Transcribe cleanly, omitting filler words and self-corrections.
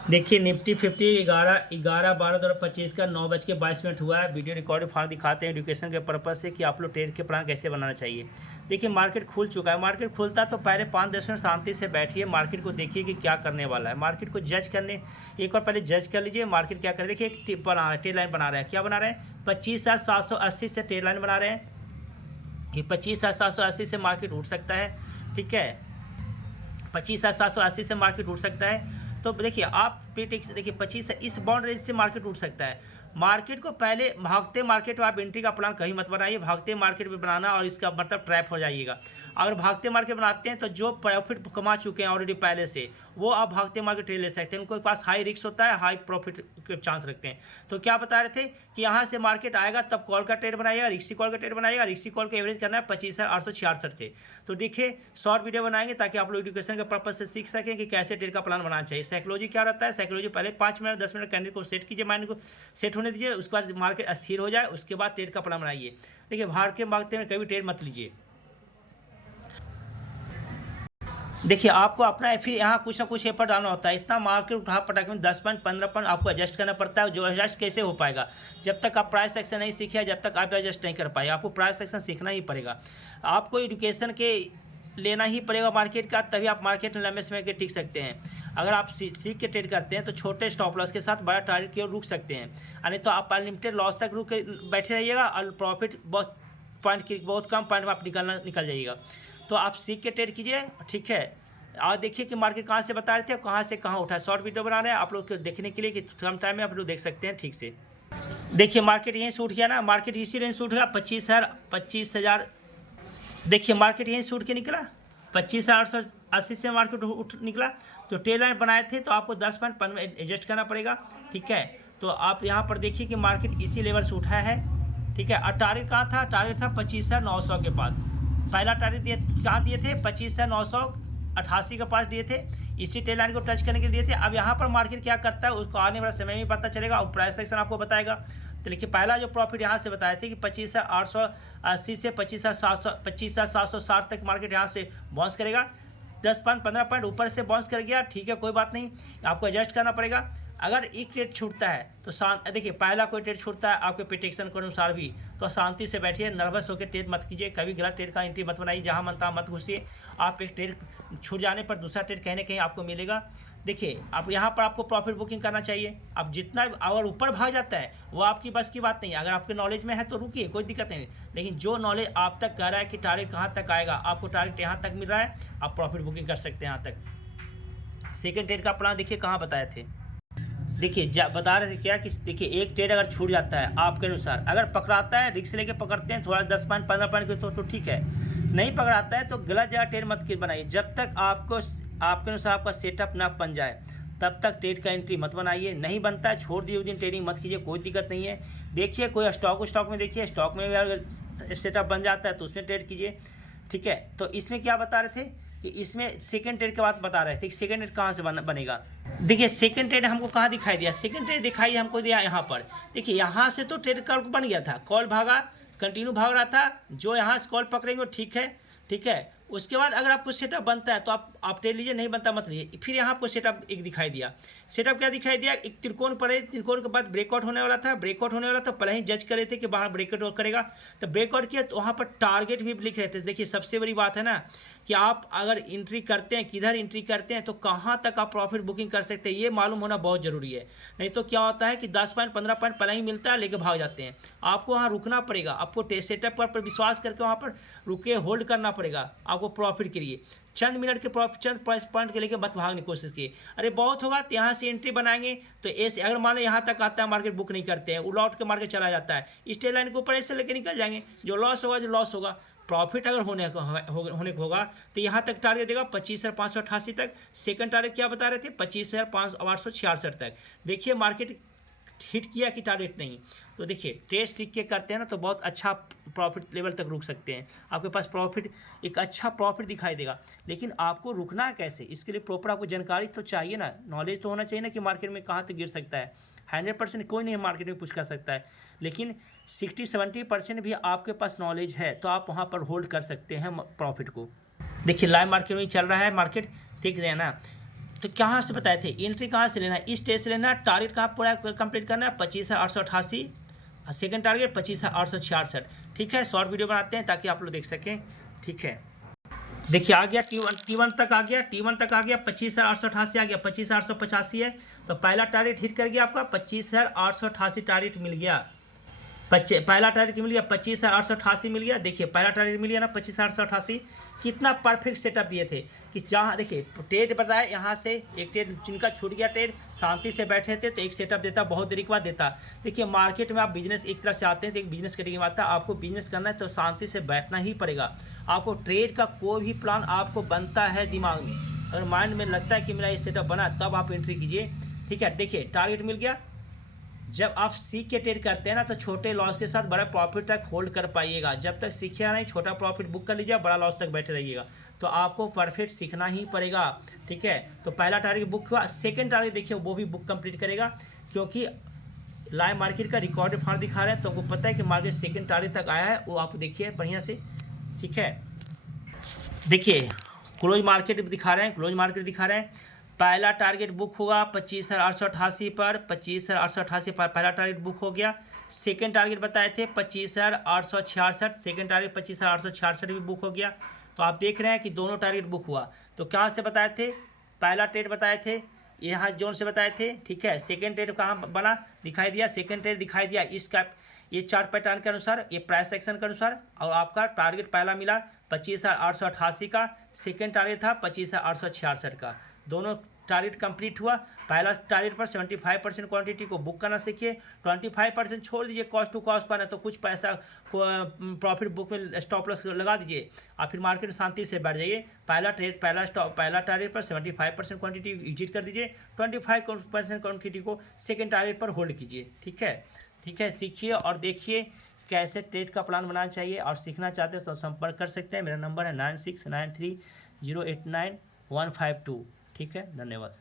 देखिए निफ्टी 50 11/12/2025 का 9:22 हुआ है। वीडियो रिकॉर्डिंग फार्म दिखाते हैं एजुकेशन के पर्पज से कि आप लोग ट्रेड के प्लान कैसे बनाना चाहिए। देखिए मार्केट खुल चुका है। मार्केट खुलता तो पहले 5-10 मिनट शांति से बैठिए, मार्केट को देखिए कि क्या करने वाला है। मार्केट को जज करने एक बार पहले जज कर लीजिए मार्केट क्या कर देखिए। एक बना रहा है, ट्रेड लाइन बना रहा है। क्या बना रहे हैं? 25,780 से ट्रेड लाइन बना रहे हैं। ये 25,780 से मार्केट उठ सकता है। ठीक है, 25,780 से मार्केट उठ सकता है। तो देखिए आप प्रीटिक्स देखिए 25 इस बाउंड रेंज से मार्केट उठ सकता है। मार्केट को पहले भागते मार्केट में आप एंट्री का प्लान कहीं मत बनाइए। भागते मार्केट में बनाना और इसका मतलब ट्रैप हो जाइएगा। अगर भागते मार्केट बनाते हैं तो जो प्रॉफिट कमा चुके हैं ऑलरेडी पहले से, वो आप भागते मार्केट ट्रेड ले सकते हैं। उनके पास हाई रिस्क होता है, हाई प्रॉफिट के चांस रखते हैं। तो क्या बता रहे थे कि यहाँ से मार्केट आएगा तब कॉल का ट्रेड बनाइएगा, रिक्सी कॉल का ट्रेड बनाइएगा। रिक्सी कॉल का एवरेज करना है 25,866 से। तो देखिए शॉर्ट वीडियो बनाएंगे ताकि आप लोग एजुकेशन के पर्पज से सीख सकें कि कैसे ट्रेड का प्लान बनाना चाहिए। साइकोलॉजी क्या रहता है? साइकोलॉजी पहले 5 मिनट 10 मिनट कैंडल को सेट कीजिए, माइंड को सेट होने दीजिए। उसके बाद मार्केट अस्थिर हो जाए, उसके बाद ट्रेड का प्लान बनाइए। देखिए भाग के भागते में कभी ट्रेड मत लीजिए। देखिए आपको अपना फिर यहाँ कुछ ना कुछ एफर्ट डालना होता है। इतना मार्केट उठा पटक में 10 पॉइंट 15 पॉइंट आपको एडजस्ट करना पड़ता है। जो एडजस्ट कैसे हो पाएगा? जब तक आप प्राइस एक्शन नहीं सीखे, जब तक आप एडजस्ट नहीं कर पाए। आपको प्राइस एक्शन सीखना ही पड़ेगा। आपको एजुकेशन के लेना ही पड़ेगा मार्केट का, तभी आप मार्केट में लंबे समय के टिक सकते हैं। अगर आप सीख के ट्रेड करते हैं तो छोटे स्टॉप लॉस के साथ बड़ा टारगेट की ओर रुक सकते हैं, यानी तो आप अनलिमिटेड लॉस तक रुक बैठे रहिएगा और प्रॉफिट बहुत कम पॉइंट में आप निकल जाइएगा। तो आप सीख के ट्रेड कीजिए। ठीक है, और देखिए कि मार्केट कहाँ से बता रहे थे और कहाँ से कहाँ उठा। शॉर्ट वीडियो बना रहे हैं आप लोग को देखने के लिए कि कम टाइम में आप लोग देख सकते हैं ठीक से। देखिए मार्केट यहीं से उठ गया ना, मार्केट इसी रेंज से उठ गया 25,000। देखिए मार्केट यहीं से उठ के निकला 25,880 से मार्केट उठ निकला। तो ट्रेड लाइन बनाए थे तो आपको 10 पॉइंट में एडजस्ट करना पड़ेगा। ठीक है, तो आप यहाँ पर देखिए कि मार्केट इसी लेवल से उठा है। ठीक है, और टारगेट कहाँ था? टारगेट था 25,900 के पास। पहला टारगेट दिए कहाँ दिए थे? 25,988 के पास दिए थे। इसी ट्रेड लाइन को टच करने के लिए दिए थे। अब यहाँ पर मार्केट क्या करता है उसको आने वाला समय में पता चलेगा और प्राइस सेक्शन आपको बताएगा। तो देखिए पहला जो प्रॉफिट यहाँ से बताए थे कि 25,880 से 25,760 तक मार्केट यहाँ से बाउंस करेगा। 10 पॉइंट 15 पॉइंट ऊपर से बाउंस कर गया। ठीक है, कोई बात नहीं, आपको एडजस्ट करना पड़ेगा। अगर एक ट्रेड छूटता है तो देखिए पहला कोई ट्रेड छूटता है आपके प्रेडिक्शन के अनुसार भी, तो शांति से बैठिए, नर्वस होकर ट्रेड मत कीजिए। कभी गलत ट्रेड का एंट्री मत बनाइए, जहां मन तहाँ मत घुसिए। आप एक ट्रेड छूट जाने पर दूसरा ट्रेड कहीं ना कहीं आपको मिलेगा। देखिए आप यहाँ पर आपको प्रॉफिट बुकिंग करना चाहिए। अब जितना अगर ऊपर भाग जाता है वो आपकी बस की बात नहीं। अगर आपके नॉलेज में है तो रुकिए, कोई दिक्कत नहीं। लेकिन जो नॉलेज आप तक कह रहा है कि टारगेट कहाँ तक आएगा, आपको टारगेट यहाँ तक मिल रहा है, आप प्रॉफिट बुकिंग कर सकते हैं यहाँ तक। सेकेंड ट्रेड का प्लान देखिए कहाँ बताए थे। देखिए बता रहे थे क्या कि देखिए एक ट्रेड अगर छूट जाता है आपके अनुसार, अगर पकड़ाता है रिस्क लेके पकड़ते हैं थोड़ा 10 पॉइंट 15 पॉइंट के तो ठीक है। नहीं पकड़ाता है तो गलत जगह ट्रेड मत बनाइए। जब तक आपको आपके अनुसार आपका सेटअप ना बन जाए तब तक ट्रेड का एंट्री मत बनाइए। नहीं बनता है छोड़ दिए, उस दिन ट्रेडिंग मत कीजिए, कोई दिक्कत नहीं है। देखिए कोई स्टॉक में देखिए, स्टॉक में भी अगर सेटअप बन जाता है तो उसमें ट्रेड कीजिए। ठीक है, तो इसमें क्या बता रहे थे कि इसमें सेकंड ट्रेड के बाद बता रहे थे कि सेकंड ट्रेड कहाँ से बनेगा। देखिए सेकंड ट्रेड हमको कहाँ दिखाई दिया? सेकंड ट्रेड दिखाई हमको दिया यहाँ पर। देखिए यहाँ से तो ट्रेड कॉल बन गया था, कॉल भागा, कंटिन्यू भाग रहा था। जो यहाँ से कॉल पकड़ेंगे ठीक है। ठीक है, उसके बाद अगर आपको सेटअप बनता है तो आप ट्रेड लीजिए, नहीं बनता मत लीजिए। फिर यहाँ आपको सेटअप एक दिखाई दिया। सेटअप क्या दिखाई दिया? एक त्रिकोण पड़े, त्रिकोण के बाद ब्रेकआउट होने वाला था। ब्रेकआउट होने वाला था, पहले ही जज करे थे कि बाहर ब्रेकआउट करेगा। तो ब्रेकआउट किया तो वहाँ पर टारगेट भी लिख रहे थे। देखिए सबसे बड़ी बात है ना कि आप अगर एंट्री करते हैं, किधर एंट्री करते हैं, तो कहाँ तक आप प्रॉफिट बुकिंग कर सकते हैं, ये मालूम होना बहुत ज़रूरी है। नहीं तो क्या होता है कि 10 पॉइंट 15 पॉइंट पहले ही मिलता है, लेके भाग जाते हैं। आपको वहाँ रुकना पड़ेगा, आपको सेटअप पर विश्वास करके वहाँ पर रुके, होल्ड करना पड़ेगा आपको प्रॉफिट के लिए। चंद मिनट के प्रॉफिट, चंद प्राइस पॉइंट के लेके मत भागने की कोशिश कीजिए। अरे बहुत होगा तो यहाँ से एंट्री बनाएंगे तो ऐसे अगर मान लो यहाँ तक आता है मार्केट बुक नहीं करते हैं, लौट के मार्केट चला जाता है, स्ट्रेट लाइन के ऊपर ऐसे लेके निकल जाएंगे। जो लॉस होगा। प्रॉफिट अगर होने को होगा तो यहाँ तक टारगेट देगा 25,588 तक। सेकंड टारगेट क्या बता रहे थे? 25,866 तक। देखिए मार्केट हिट किया कि टारगेट नहीं। तो देखिए ट्रेड सीख के करते हैं ना तो बहुत अच्छा प्रॉफिट लेवल तक रुक सकते हैं। आपके पास प्रॉफिट एक अच्छा प्रॉफिट दिखाई देगा। लेकिन आपको रुकना है कैसे, इसके लिए प्रॉपर आपको जानकारी तो चाहिए ना, नॉलेज तो होना चाहिए ना कि मार्केट में कहाँ तक गिर सकता है। 100% कोई नहीं मार्केट में पुश कर सकता है, लेकिन 60-70% भी आपके पास नॉलेज है तो आप वहाँ पर होल्ड कर सकते हैं प्रॉफिट को। देखिए लाइव मार्केट में चल रहा है मार्केट, ठीक है ना। तो कहाँ से बताए थे, एंट्री कहाँ से लेना है, इस स्टेज से लेना है। टारगेट कहाँ पूरा कंप्लीट करना है, 25,888। Second target 25,866। ठीक है, शॉर्ट वीडियो बनाते हैं ताकि आप लोग देख सकें। ठीक है, देखिए आ गया T1 तक आ गया, T1 तक आ गया, 25,888 आ गया, 25,885 है। तो पहला टारगेट हिट कर गया आपका, 25,888 टारगेट मिल गया। पहला टारगेट मिल गया 25,888 मिल गया। देखिए पहला टारगेट मिल गया ना 25,888। कितना परफेक्ट सेटअप दिए थे कि जहाँ देखिए ट्रेड बताया, यहाँ से एक ट्रेड जिनका छूट गया ट्रेड, शांति से बैठे थे तो एक सेटअप देता, बहुत देरी के बाद देता। देखिए मार्केट में आप बिजनेस एक तरह से आते हैं तो एक बिजनेस कैटेगरी में आता है, आपको बिजनेस करना है तो शांति से बैठना ही पड़ेगा। आपको ट्रेड का कोई भी प्लान आपको बनता है दिमाग में, अगर माइंड में लगता है कि मेरा ये सेटअप बना तब आप एंट्री कीजिए। ठीक है, देखिए टारगेट मिल गया। जब आप सीख के ट्रेड करते हैं ना तो छोटे लॉस के साथ बड़ा प्रॉफिट तक होल्ड कर पाइएगा। जब तक सीखिएगा नहीं, छोटा प्रॉफिट बुक कर लीजिए, बड़ा लॉस तक बैठे रहिएगा। तो आपको परफेक्ट सीखना ही पड़ेगा। ठीक है, तो पहला टारगेट बुक हुआ, सेकंड टारगेट देखिए वो भी बुक कंप्लीट करेगा, क्योंकि लाइव मार्केट का रिकॉर्ड फाड़ दिखा रहे हैं, तो आपको पता है कि मार्केट सेकंड टारगेट तक आया है, वो आप देखिए बढ़िया से। ठीक है, देखिए क्लोज मार्केट दिखा रहे हैं, क्लोज मार्केट दिखा रहे हैं। पहला टारगेट बुक होगा 25,888 पर, 25,888 पर पहला टारगेट बुक हो गया। सेकंड टारगेट बताए थे 25,866, सेकंड टारगेट 25,866 भी बुक हो गया। तो आप देख रहे हैं कि दोनों टारगेट बुक हुआ। तो कहाँ से बताए थे, पहला ट्रेड बताए थे यहाँ जोन से बताए थे। ठीक है, सेकंड ट्रेड कहाँ बना दिखाई दिया, सेकंड ट्रेड दिखाई दिया इसका ये चार्ट पैटर्न के अनुसार, ये प्राइस सेक्शन के अनुसार। और आपका टारगेट पहला मिला 25,888 का, सेकंड टारगेट था 25,866 का। दोनों टारगेट कंप्लीट हुआ। पहला टारगेट पर 75% क्वांटिटी को बुक करना सीखिए। 25% छोड़ दीजिए कॉस्ट टू कॉस्ट पर, ना तो कुछ पैसा प्रॉफिट बुक में स्टॉप लॉस लगा दीजिए और फिर मार्केट शांति से बैठ जाइए। पहला ट्रेड पहला टारगेट पर 75% क्वांटिटी एग्जिट कर दीजिए, 25% क्वांटिटी को सेकेंड टारगेट पर होल्ड कीजिए। ठीक है, ठीक है, सीखिए और देखिए कैसे ट्रेड का प्लान बनाना चाहिए। और सीखना चाहते हैं तो संपर्क कर सकते हैं, मेरा नंबर है 9693089152। ठीक है, धन्यवाद।